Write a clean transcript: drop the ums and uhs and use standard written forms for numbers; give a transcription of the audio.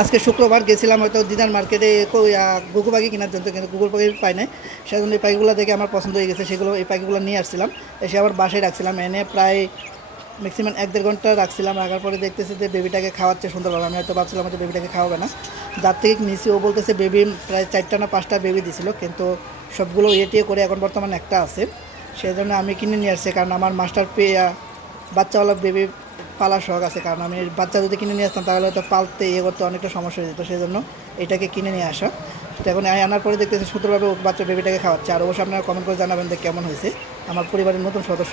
আজকে শুক্রবার গেছিলাম হয়তো দিনার মার্কেটে গুগু পাখি কেনার জন্য, কিন্তু গুগল পাখি পাই নাই। সেজন্য এই পাখিগুলো দেখে আমার পছন্দ হয়ে গেছে, সেগুলো এই পাখিগুলো নিয়ে আসছিলাম। এসে আবার বাসায় রাখছিলাম, এনে প্রায় ম্যাক্সিমাম 1-1.5 ঘন্টা রাখছিলাম। রাখার পরে দেখতেছে যে বেবিটাকে খাওয়াচ্ছে সুন্দরভাবে। আমি হয়তো ভাবছিলাম যে বেবিটাকে খাওয়াবে না, যার থেকে নিচে ও বলতেছে বেবি প্রায় 4টা না 5টা বেবি দিছিল, কিন্তু সবগুলো ইয়ে করে এখন বর্তমানে একটা আছে। সেই জন্য আমি কিনে নিয়ে আসছি, কারণ আমার মাস্টার বাচ্চাওয়ালা বেবি পালার শখ আছে। কারণ আমি বাচ্চা যদি কিনে নিয়ে আসতাম তাহলে হয়তো পালতে করতে অনেকটা সমস্যা হয়ে যেত, সেই জন্য এটাকে কিনে নিয়ে আসা। তো এখন আনার পরে দেখতেছি সুন্দরভাবে বাচ্চা বেবিটাকে খাওয়াচ্ছে। আর অবশ্যই আপনারা কমেন্ট করে জানাবেন যে কেমন হয়েছে। আমার পরিবারের নতুন সদস্য